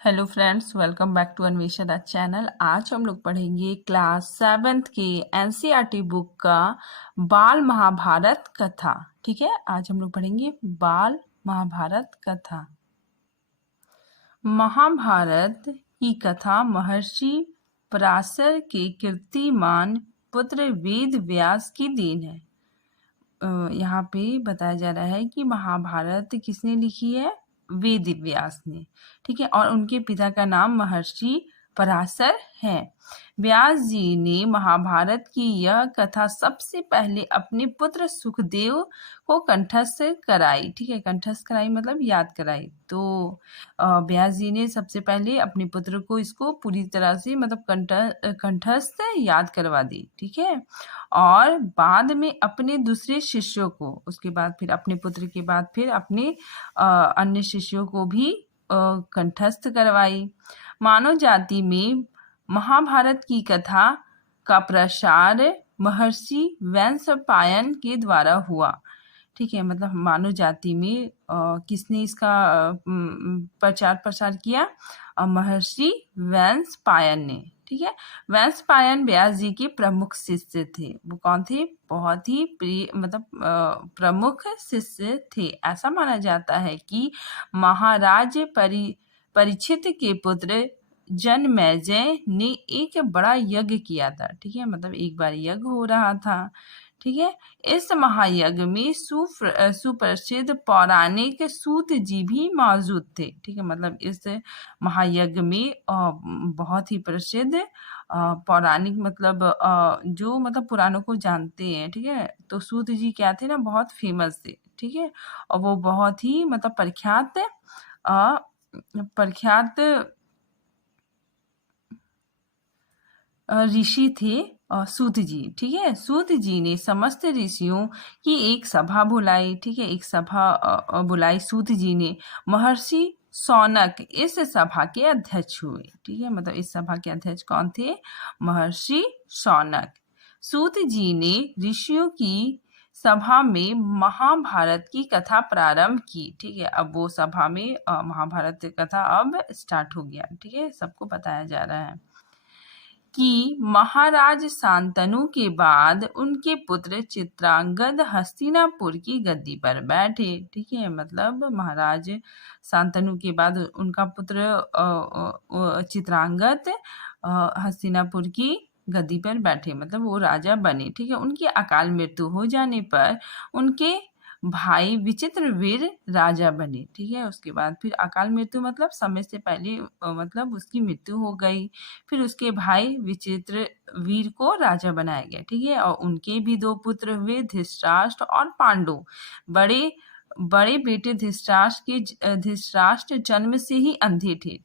Hello friends, welcome back to Anvesha channel. आज हम लोग पढ़ेंगे क्लास 7th के एनसीईआरटी बुक का बाल महाभारत कथा। ठीक है, आज हम लोग पढ़ेंगे बाल महाभारत कथा। महाभारत की कथा महर्षि पराशर के कीर्तिमान पुत्र वेद व्यास की देन है। यहाँ पे बताया जा रहा है कि महाभारत किसने लिखी है? वेद व्यास ने। ठीक है, और उनके पिता का नाम महर्षि पराशर है। व्यास जी ने महाभारत की यह कथा सबसे पहले अपने पुत्र सुखदेव को कंठस्थ कराई। ठीक है, कंठस्थ कराई मतलब याद कराई। तो व्यास जी ने सबसे पहले अपने पुत्र को इसको पूरी तरह से मतलब कंठस्थ याद करवा दी। ठीक है, और बाद में अपने दूसरे शिष्यों को, उसके बाद फिर अपने पुत्र के बाद फिर अपने अन्य शिष्यों को भी कंठस्थ करवाई। मानव जाति में महाभारत की कथा का प्रसार महर्षि वैशंपायन के द्वारा हुआ। ठीक है, मतलब मानव जाति में किसने इसका प्रचार प्रसार किया? महर्षि वैशंपायन ने। ठीक है, वैशंपायन व्यास जी के प्रमुख शिष्य थे। वो कौन थे? बहुत ही प्रिय मतलब प्रमुख शिष्य थे। ऐसा माना जाता है कि महाराज परीक्षित के पुत्र जनमेजय ने एक बड़ा यज्ञ किया था। ठीक है, मतलब एक बार यज्ञ हो रहा था। ठीक है, इस महायज्ञ में सुप्रसिद्ध पौराणिक सूत जी भी मौजूद थे। ठीक है, मतलब इस महायज्ञ में बहुत ही प्रसिद्ध पौराणिक मतलब जो मतलब पुराणों को जानते हैं। ठीक है, तो सूत जी क्या थे ना, बहुत फेमस थे। ठीक है, और वो बहुत ही मतलब प्रख्यात ऋषि थे सूत जी। ठीक है, सूत जी ने समस्त ऋषियों की एक सभा बुलाई। ठीक है, एक सभा बुलाई सूत जी ने। महर्षि शौनक इस सभा के अध्यक्ष हुए। ठीक है, मतलब इस सभा के अध्यक्ष कौन थे? महर्षि शौनक। सूत जी ने ऋषियों की सभा में महाभारत की कथा प्रारंभ की। ठीक है, अब वो सभा में महाभारत कथा अब स्टार्ट हो गया। ठीक है, सबको बताया जा रहा है कि महाराज शांतनु के बाद उनके पुत्र चित्रांगद हस्तिनापुर की गद्दी पर बैठे। ठीक है, मतलब महाराज शांतनु के बाद उनका पुत्र चित्रांगद हस्तिनापुर की गद्दी पर बैठे, मतलब वो राजा बने। ठीक है, उनकी अकाल मृत्यु हो जाने पर उनके भाई विचित्रवीर राजा बने। ठीक है, उसके बाद फिर अकाल मृत्यु मतलब समय से पहले मतलब उसकी मृत्यु हो गई। फिर उसके भाई विचित्रवीर को राजा बनाया गया। ठीक है, और उनके भी दो पुत्र हुए, धृतराष्ट्र और पांडु। बड़े बड़े बेटे धृतराष्ट्र जन्म से ही अंधे थे।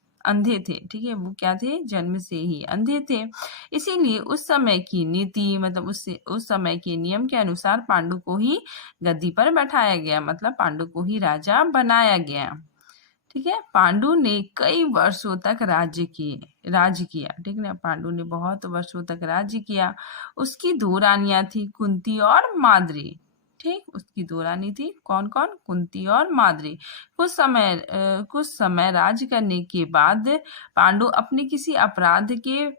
ठीक है, वो क्या थे? जन्म से ही अंधे थे। इसीलिए उस समय की नीति मतलब उस समय के नियम के अनुसार पांडु को ही गद्दी पर बैठाया गया, मतलब पांडु को ही राजा बनाया गया। ठीक है, पांडु ने कई वर्षों तक राज्य किया। ठीक है, पांडु ने बहुत वर्षों तक राज्य किया। उसकी दो रानियां थी, कुंती और माद्री। ठीक, उसकी दो रानी थी, कौन कौन? कुंती और माद्री। कुछ समय राज्य करने के बाद पांडु अपने किसी अपराध के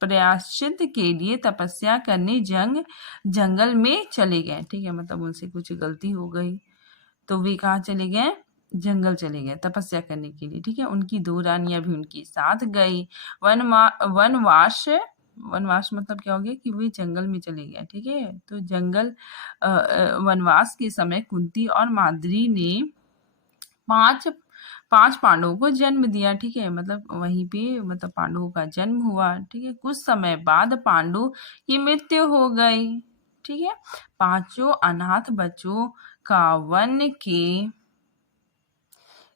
प्रायश्चित के लिए तपस्या करने जंगल में चले गए। ठीक है, मतलब उनसे कुछ गलती हो गई तो वे कहाँ चले गए? जंगल चले गए तपस्या करने के लिए। ठीक है, उनकी दो रानियां भी उनके साथ गई। वनवास वनवास मतलब क्या हो गया कि वे जंगल में चले गए। ठीक है, तो वनवास के समय कुंती और माद्री ने पांच पांच पांडवों को जन्म दिया। ठीक है, मतलब वहीं पे मतलब पांडवों का जन्म हुआ। ठीक है, कुछ समय बाद पांडु की मृत्यु हो गई। ठीक है, पांचों अनाथ बच्चों का वन के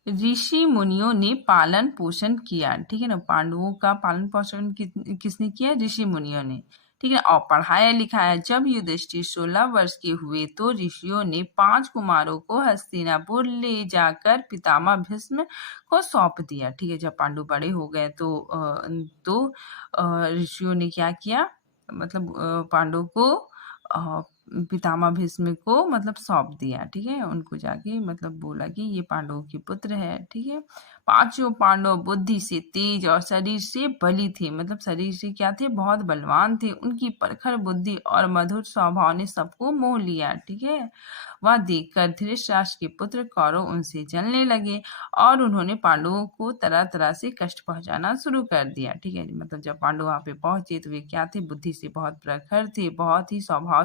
ऋषि मुनियों ने पालन पोषण किया। ठीक है ना, पांडवों का पालन पोषण किसने किया? ऋषि मुनियों ने। ठीक है, और पढ़ाया लिखाया। जब युधिष्ठिर 16 वर्ष के हुए तो ऋषियों ने 5 कुमारों को हस्तिनापुर ले जाकर पितामह भीष्म को सौंप दिया। ठीक है, जब पांडु बड़े हो गए तो ऋषियों ने क्या किया? मतलब पांडु को पितामह भीष्म को मतलब सौंप दिया। ठीक है, उनको जाके मतलब बोला कि ये पांडवों के पुत्र है। ठीक है, पांचों पांडव बुद्धि से तेज और शरीर से बली थे। मतलब शरीर से क्या थे, बहुत बलवान थे। उनकी प्रखर बुद्धि और मधुर स्वभाव ने सबको मोह लिया। ठीक है, वह देखकर धृतराष्ट्र के पुत्र कौरव उनसे जलने लगे और उन्होंने पांडवों को तरह तरह से कष्ट पहुंचाना शुरू कर दिया। ठीक है, मतलब जब पांडव वहां पे पहुंचे तो वे क्या थे, बुद्धि से बहुत प्रखर थे, बहुत ही स्वभाव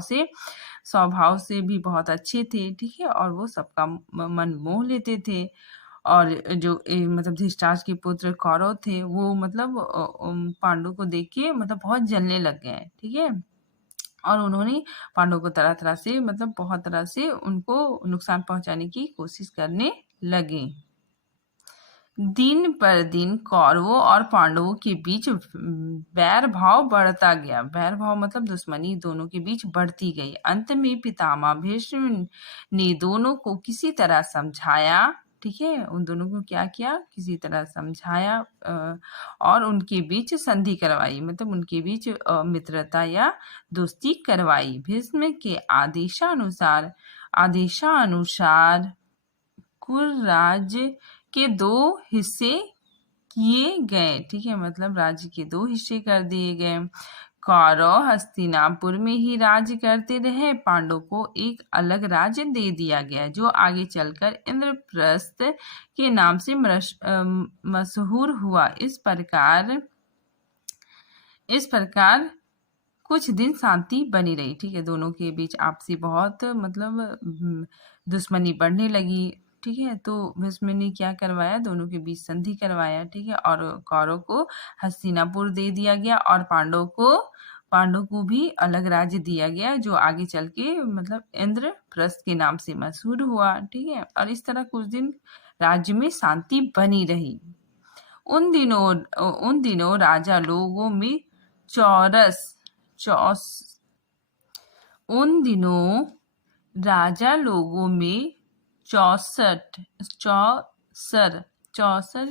से भी बहुत अच्छे थे। ठीक है, और वो सबका मन मोह लेते थे। और जो मतलब धृतराष्ट्र के पुत्र कौरव थे वो मतलब पांडव को देख के मतलब बहुत जलने लग गए। ठीक है, और उन्होंने पांडवों को तरह तरह से मतलब बहुत तरह से उनको नुकसान पहुंचाने की कोशिश करने लगे। दिन पर दिन कौरवों और पांडवों के बीच बैर भाव बढ़ता गया। बैर भाव मतलब दुश्मनी दोनों के बीच बढ़ती गई। अंत में पितामह भीष्म ने दोनों को किसी तरह समझाया। ठीक है, उन दोनों को क्या किया, किसी तरह समझाया और उनके बीच संधि करवाई, मतलब उनके बीच मित्रता या दोस्ती करवाई। भीष्म के आदेशानुसार कुल राज्य के दो हिस्से किए गए। ठीक है, मतलब राज्य के दो हिस्से कर दिए गए। कौरव हस्तिनापुर में ही राज्य करते रहे। पांडव को एक अलग राज्य दे दिया गया जो आगे चलकर इंद्रप्रस्थ के नाम से मशहूर हुआ। इस प्रकार कुछ दिन शांति बनी रही। ठीक है, दोनों के बीच आपसी बहुत मतलब दुश्मनी बढ़ने लगी। ठीक है, तो भीष्म ने क्या करवाया, दोनों के बीच संधि करवाया। ठीक है, और कौरव को हस्तिनापुर दे दिया गया और पांडव को भी अलग राज्य दिया गया जो आगे चल के मतलब इंद्रप्रस्थ के नाम से मशहूर हुआ। ठीक है, और इस तरह कुछ दिन राज्य में शांति बनी रही। उन दिनों राजा लोगों में चौस उन दिनों राजा लोगों में चौसर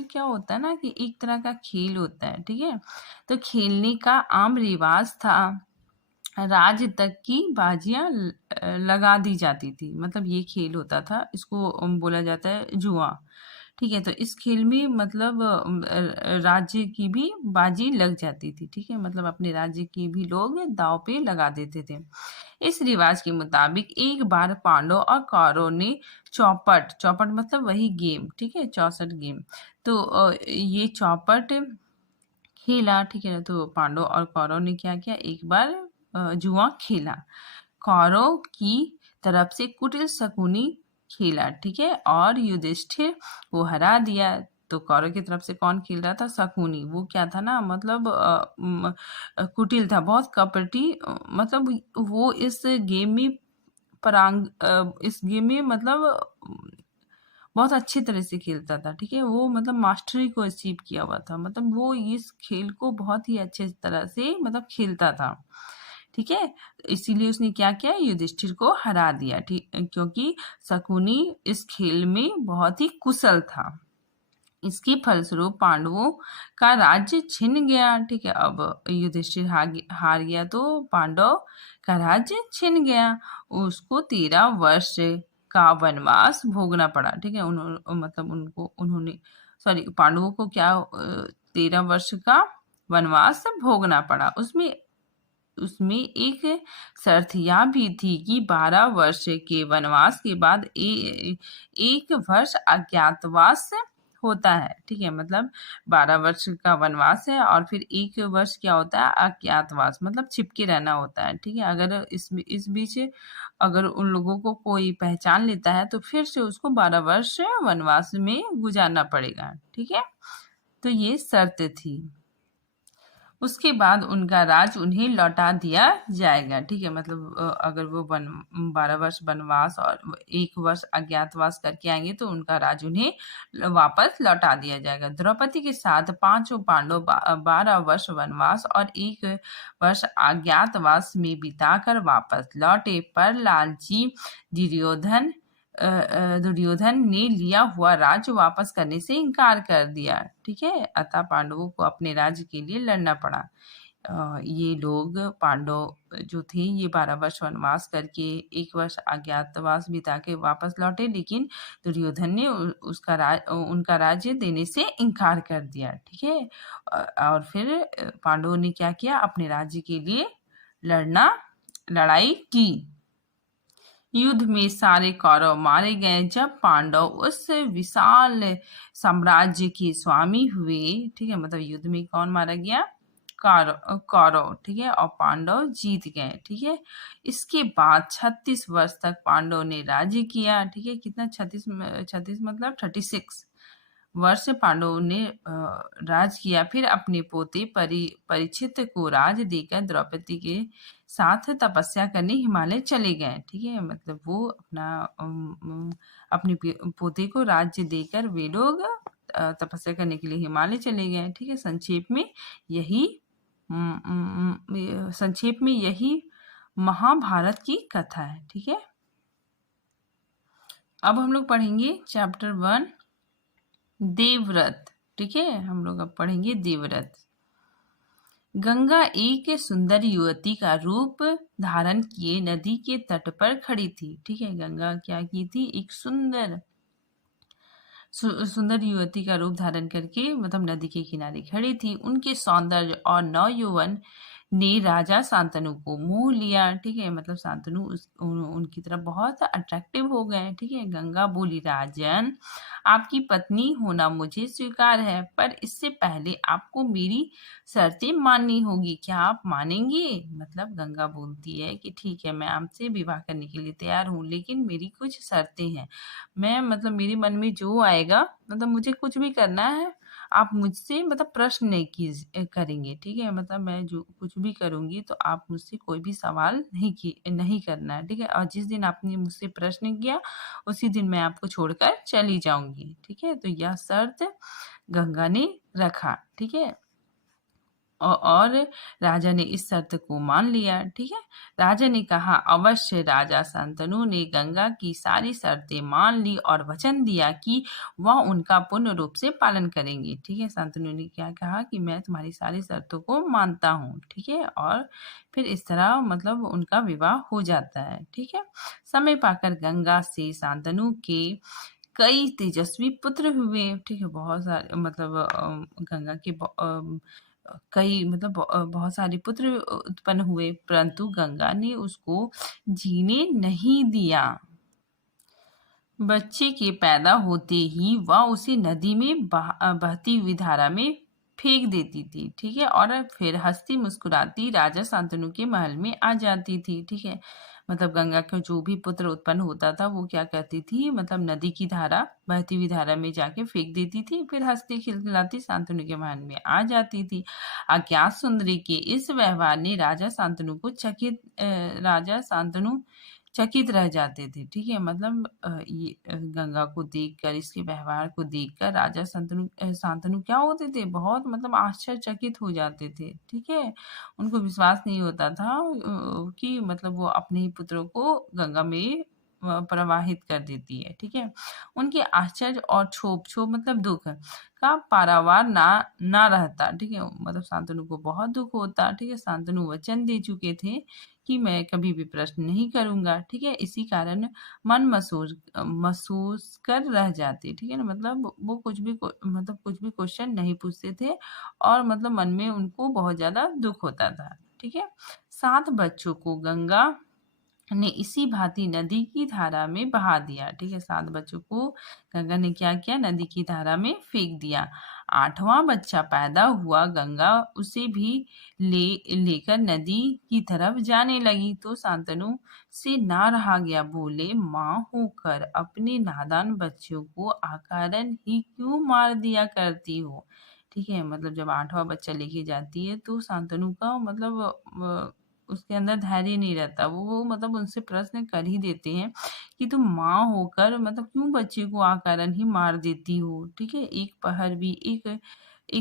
क्या होता है ना, कि एक तरह का खेल होता है। ठीक है, तो खेलने का आम रिवाज था। राज तक की बाजियां लगा दी जाती थी। मतलब ये खेल होता था, इसको बोला जाता है जुआ। ठीक है, तो इस खेल में मतलब राज्य की भी बाजी लग जाती थी। ठीक है, मतलब अपने राज्य की भी लोग दांव पे लगा देते थे। इस रिवाज के मुताबिक एक बार पांडव और कौरव ने चौपट मतलब वही गेम। ठीक है, 64 गेम। तो ये चौपट खेला। ठीक है, तो पांडव और कौरव ने क्या किया, एक बार जुआ खेला। कौरव की तरफ से कुटिल शकुनी खेला। ठीक है, और युधिष्ठिर को हरा दिया। तो कौरव की तरफ से कौन खेल रहा था, शकुनी। वो क्या था ना, मतलब कुटिल था, बहुत कपटी। मतलब वो इस गेम में इस गेम में मतलब बहुत अच्छी तरह से खेलता था। ठीक है, वो मतलब मास्टरी को अचीव किया हुआ था। मतलब वो इस खेल को बहुत ही अच्छे तरह से मतलब खेलता था। ठीक है, इसीलिए उसने क्या किया, युधिष्ठिर को हरा दिया। ठीक, क्योंकि शकुनी इस खेल में बहुत ही कुशल था। इसके फलस्वरूप पांडवों का राज्य छिन गया। ठीक है, अब युधिष्ठिर हार गया तो पांडव का राज्य छिन गया। उसको 13 वर्ष का वनवास भोगना पड़ा। ठीक है, उन्होंने पांडवों को क्या 13 वर्ष का वनवास भोगना पड़ा। उसमें एक शर्त यह भी थी कि 12 वर्ष के वनवास के बाद एक वर्ष अज्ञातवास होता है। ठीक है, मतलब 12 वर्ष का वनवास है और फिर एक वर्ष क्या होता है, अज्ञातवास, मतलब छिपके रहना होता है। ठीक है, अगर इस बीच अगर उन लोगों को कोई पहचान लेता है तो फिर से उसको 12 वर्ष वनवास में गुजारना पड़ेगा। ठीक है, तो ये शर्त थी। उसके बाद उनका राज उन्हें लौटा दिया जाएगा। ठीक है, मतलब अगर वो 12 वर्ष वनवास और 1 वर्ष अज्ञातवास करके आएंगे तो उनका राज उन्हें वापस लौटा दिया जाएगा। द्रौपदी के साथ पांचों पांडव 12 वर्ष वनवास और 1 वर्ष अज्ञातवास में बिताकर वापस लौटे, पर लालची दुर्योधन ने लिया हुआ राज्य वापस करने से इनकार कर दिया। ठीक है, अतः पांडवों को अपने राज्य के लिए लड़ना पड़ा। ये लोग पांडव जो थे ये 12 वर्ष वनवास करके 1 वर्ष अज्ञातवास बिता के वापस लौटे, लेकिन दुर्योधन ने उनका राज्य देने से इनकार कर दिया। ठीक है। और फिर पांडवों ने क्या किया, अपने राज्य के लिए लड़ाई की। युद्ध में सारे कौरव मारे गए। जब पांडव उस विशाल साम्राज्य के स्वामी हुए, ठीक है, मतलब युद्ध में कौन मारा गया, कौरव, ठीक है, और पांडव जीत गए। ठीक है। इसके बाद 36 वर्ष तक पांडव ने राज्य किया। ठीक है, कितना, 36 मतलब 36 वर्ष पांडवों ने राज किया। फिर अपने पोते परीक्षित को राज देकर द्रौपदी के साथ तपस्या करने हिमालय चले गए। ठीक है, मतलब वो अपने पोते को राज्य देकर वे लोग तपस्या करने के लिए हिमालय चले गए। ठीक है, संक्षेप में यही महाभारत की कथा है। ठीक है। अब हम लोग पढ़ेंगे चैप्टर 1 देवव्रत। ठीक है, हम लोग अब पढ़ेंगे देवव्रत। गंगा एक सुंदर युवती का रूप धारण किए नदी के तट पर खड़ी थी। ठीक है, गंगा क्या की थी, एक सुंदर युवती का रूप धारण करके मतलब नदी के किनारे खड़ी थी। उनके सौंदर्य और नवयौवन ने राजा शांतनु को मोह लिया। ठीक है, मतलब शांतनु उनकी तरफ बहुत अट्रैक्टिव हो गए। ठीक है। गंगा बोली, राजन, आपकी पत्नी होना मुझे स्वीकार है, पर इससे पहले आपको मेरी शर्तें माननी होगी। क्या आप मानेंगे? मतलब गंगा बोलती है कि ठीक है, मैं आपसे विवाह करने के लिए तैयार हूँ, लेकिन मेरी कुछ शर्तें हैं। मैं मतलब मेरे मन में जो आएगा, मतलब मुझे कुछ भी करना है, आप मुझसे मतलब प्रश्न नहीं करेंगे। ठीक है, मतलब मैं जो कुछ भी करूंगी तो आप मुझसे कोई भी सवाल नहीं करना है। ठीक है, और जिस दिन आपने मुझसे प्रश्न किया उसी दिन मैं आपको छोड़कर चली जाऊंगी। ठीक है, तो यह शर्त गंगा ने रखा। ठीक है, और राजा ने इस शर्त को मान लिया। ठीक है, राजा ने कहा, अवश्य। राजा शांतनु ने गंगा की सारी शर्तें मान ली और वचन दिया कि वह उनका पूर्ण रूप से पालन करेंगे। ठीक है, शांतनु ने क्या कहा कि मैं तुम्हारी सारी शर्तों को मानता हूँ। ठीक है, और फिर इस तरह मतलब उनका विवाह हो जाता है। ठीक है, समय पाकर गंगा से शांतनु के कई तेजस्वी पुत्र हुए। ठीक है, बहुत सारे मतलब गंगा के कई मतलब बहुत सारे पुत्र उत्पन्न हुए, परंतु गंगा ने उसको जीने नहीं दिया। बच्चे के पैदा होते ही वह उसे नदी में बहती हुई धारा में फेंक देती थी। ठीक है, और फिर हंसती मुस्कुराती राजा शांतनु के महल में आ जाती थी। ठीक है, मतलब गंगा का जो भी पुत्र उत्पन्न होता था वो क्या करती थी, मतलब नदी की धारा, बहती हुई धारा में जाके फेंक देती थी, फिर हंसती खिलखिलाती शांतनु के महल में आ जाती थी। अज्ञात सुंदरी के इस व्यवहार ने राजा शांतनु चकित रह जाते थे। ठीक है, मतलब ये गंगा को देखकर, इसके व्यवहार को देखकर राजा शांतनु क्या होते थे, बहुत मतलब आश्चर्यचकित हो जाते थे। ठीक है, उनको विश्वास नहीं होता था कि मतलब वो अपने ही पुत्रों को गंगा में प्रवाहित कर देती है। ठीक है, उनके आश्चर्य और क्षोभ मतलब दुख का पारावार ना रहता। ठीक है, मतलब शांतनु को बहुत दुख होता। ठीक है, शांतनु वचन दे चुके थे कि मैं कभी भी प्रश्न नहीं करूंगा। ठीक है, इसी कारण मन महसूस कर रह जाते। ठीक है ना, मतलब वो मतलब कुछ भी क्वेश्चन नहीं पूछते थे, और मतलब मन में उनको बहुत ज्यादा दुख होता था। ठीक है, 7 बच्चों को गंगा ने इसी भांति नदी की धारा में बहा दिया। ठीक है, 7 बच्चों को गंगा ने क्या किया, नदी की धारा में फेंक दिया। 8वां बच्चा पैदा हुआ, गंगा उसे भी लेकर नदी की तरफ जाने लगी, तो शांतनु से ना रहा गया। बोले, माँ होकर अपने नादान बच्चों को अकारण ही क्यों मार दिया करती हो। ठीक है, मतलब जब 8वां बच्चा लेके जाती है तो शांतनु का मतलब उसके अंदर धैर्य नहीं रहता। वो मतलब उनसे प्रश्न कर ही देते हैं कि तुम माँ होकर मतलब क्यों बच्चे को अकारण ही मार देती हो। ठीक है, एक पहर भी, एक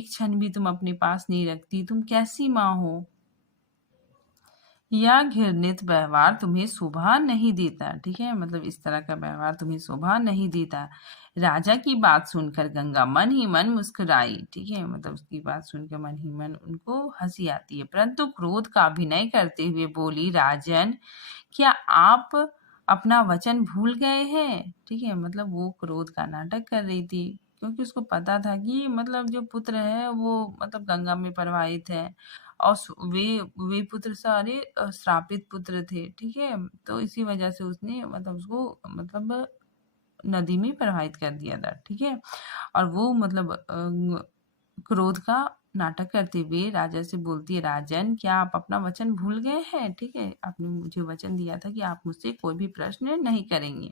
क्षण भी तुम अपने पास नहीं रखती, तुम कैसी माँ हो। यह घृणित व्यवहार तुम्हें शोभा नहीं देता। ठीक है, मतलब इस तरह का व्यवहार तुम्हें शोभा नहीं देता। राजा की बात सुनकर गंगा मन ही मन मुस्कुराई। ठीक है, मतलब उसकी बात सुनकर मन ही मन उनको हंसी आती है, परंतु क्रोध का अभिनय करते हुए बोली, राजन, क्या आप अपना वचन भूल गए हैं? ठीक है, मतलब वो क्रोध का नाटक कर रही थी, क्योंकि उसको पता था कि मतलब जो पुत्र है वो मतलब गंगा में प्रवाहित है, और वे पुत्र सारे श्रापित पुत्र थे। ठीक है, तो इसी वजह से उसने मतलब उसको मतलब नदी में प्रवाहित कर दिया था। ठीक है, और वो मतलब क्रोध का नाटक करते हुए राजा से बोलती है, राजन, क्या आप अपना वचन भूल गए हैं? ठीक है, आपने मुझे वचन दिया था कि आप मुझसे कोई भी प्रश्न नहीं करेंगे।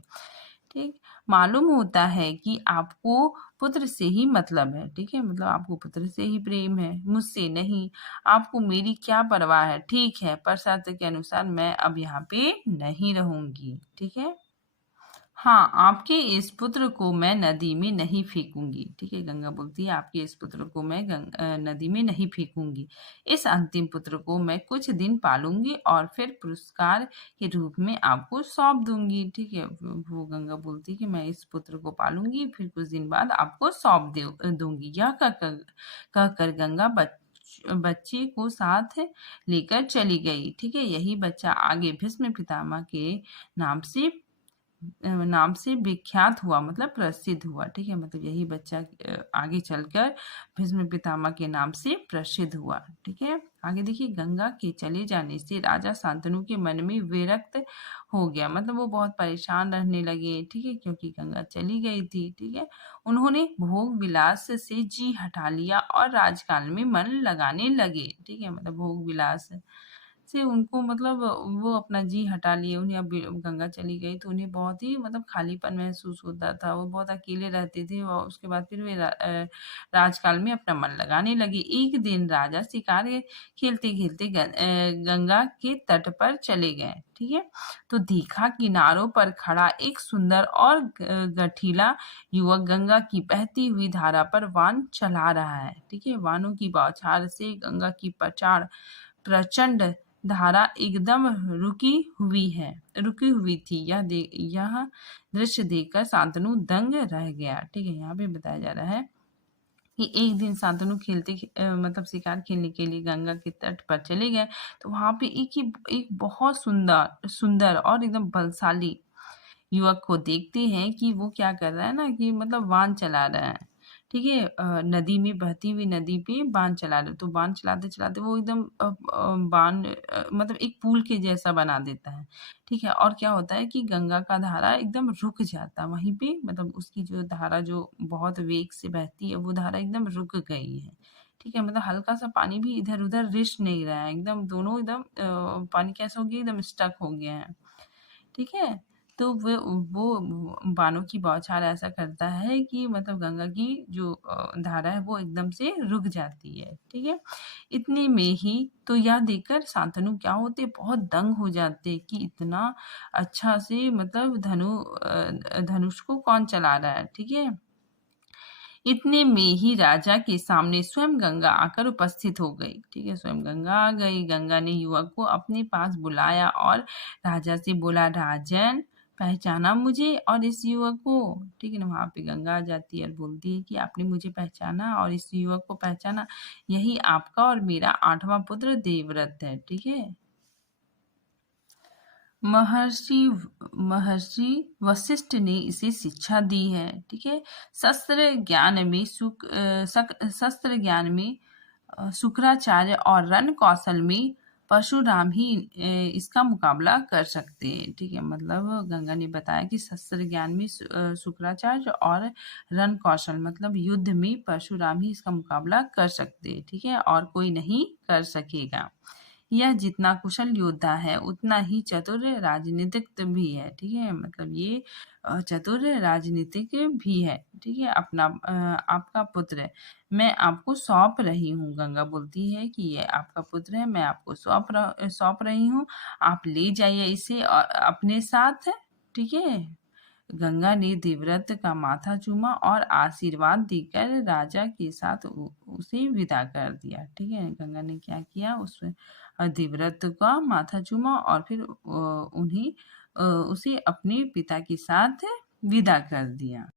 ठीक, मालूम होता है कि आपको पुत्र से ही मतलब है। ठीक है, मतलब आपको पुत्र से ही प्रेम है, मुझसे नहीं। आपको मेरी क्या परवाह है? ठीक है, पर शर्त के अनुसार मैं अब यहाँ पे नहीं रहूंगी। ठीक है, हाँ, आपके इस पुत्र को मैं नदी में नहीं फेंकूंगी। ठीक है, गंगा बोलती है, आपके इस पुत्र को मैं नदी में नहीं फेंकूंगी। इस अंतिम पुत्र को मैं कुछ दिन पालूंगी और फिर पुरस्कार के रूप में आपको सौंप दूंगी। ठीक है, वो गंगा बोलती है कि मैं इस पुत्र को पालूंगी, फिर कुछ दिन बाद आपको सौंप दूंगी। यह कहकर गंगा बच्चे को साथ लेकर चली गई। ठीक है, यही बच्चा आगे भीष्म पितामह के नाम से विख्यात हुआ, मतलब प्रसिद्ध हुआ। ठीक है, मतलब यही बच्चा आगे चलकर भीष्म पितामह के नाम से प्रसिद्ध हुआ। ठीक है, आगे देखिए, गंगा के चले जाने से राजा शांतनु के मन में विरक्त हो गया, मतलब वो बहुत परेशान रहने लगे। ठीक है, क्योंकि गंगा चली गई थी। ठीक है, उन्होंने भोग विलास से जी हटा लिया और राजकाल में मन लगाने लगे। ठीक है, मतलब भोग विलास से उनको मतलब वो अपना जी हटा लिए। उन्हें अब गंगा चली गई तो उन्हें बहुत ही मतलब खालीपन महसूस होता था, वो बहुत अकेले रहते थे, और उसके बाद फिर वे राजकाल में अपना मन लगाने लगे। एक दिन राजा शिकार खेलते खेलते गंगा के तट पर चले गए। ठीक है, तो देखा किनारों पर खड़ा एक सुंदर और गठीला युवक गंगा की बहती हुई धारा पर वान चला रहा है। ठीक है, वानों की बौछार से गंगा की पचाड़ प्रचंड धारा एकदम रुकी हुई थी। यह दृश्य देखकर शांतनु दंग रह गया। ठीक है, यहाँ पे बताया जा रहा है कि एक दिन शांतनु मतलब शिकार खेलने के लिए गंगा के तट पर चले गए, तो वहां पे एक बहुत सुंदर सुंदर और एकदम बलशाली युवक को देखते हैं कि वो क्या कर रहा है ना, कि मतलब बांध चला रहा है। ठीक है, नदी में बहती हुई नदी पे बांध चला रहे, तो बांध चलाते चलाते वो एकदम बांध मतलब एक पुल के जैसा बना देता है। ठीक है, और क्या होता है कि गंगा का धारा एकदम रुक जाता है वहीं पे, मतलब उसकी जो धारा जो बहुत वेग से बहती है वो धारा एकदम रुक गई है। ठीक है, मतलब हल्का सा पानी भी इधर उधर रिस नहीं रहा है, एकदम दोनों एकदम पानी कैसा हो गया, एकदम स्टक हो गया है। ठीक है, तो वो बानों की बौछार ऐसा करता है कि मतलब गंगा की जो धारा है वो एकदम से रुक जाती है। ठीक है, इतने में ही तो यह देखकर शांतनु क्या होते, बहुत दंग हो जाते कि इतना अच्छा से मतलब धनुष को कौन चला रहा है। ठीक है, इतने में ही राजा के सामने स्वयं गंगा आकर उपस्थित हो गई। ठीक है, स्वयं गंगा आ गई। गंगा ने युवक को अपने पास बुलाया और राजा से बोला, राजन, पहचाना मुझे और इस युवक को? ठीक है ना, वहां पे गंगा आ जाती है और बोलती है कि आपने मुझे पहचाना और इस युवक को पहचाना, यही आपका और मेरा 8वां पुत्र देवव्रत है। ठीक है, महर्षि महर्षि वशिष्ठ ने इसे शिक्षा दी है। ठीक है, शस्त्र ज्ञान में शुक्राचार्य और रण कौशल में परशुराम ही इसका मुकाबला कर सकते हैं। ठीक है, मतलब गंगा ने बताया कि शस्त्र ज्ञान में शुक्राचार्य और रण कौशल मतलब युद्ध में परशुराम ही इसका मुकाबला कर सकते हैं। ठीक है, और कोई नहीं कर सकेगा। यह जितना कुशल योद्धा है उतना ही चतुर राजनीतिक भी है। ठीक है, मतलब ये चतुर राजनीतिक भी है। ठीक है, आपका पुत्र है, मैं आपको सौंप रही हूँ। गंगा बोलती है कि ये आपका पुत्र है, मैं आपको सौंप रही हूँ, आप ले जाइए इसे और अपने साथ। ठीक है, गंगा ने देवव्रत का माथा चूमा और आशीर्वाद देकर राजा के साथ उसे विदा कर दिया। ठीक है, गंगा ने क्या किया, उस देवव्रत का माथा चूमा और फिर उसे अपने पिता के साथ विदा कर दिया।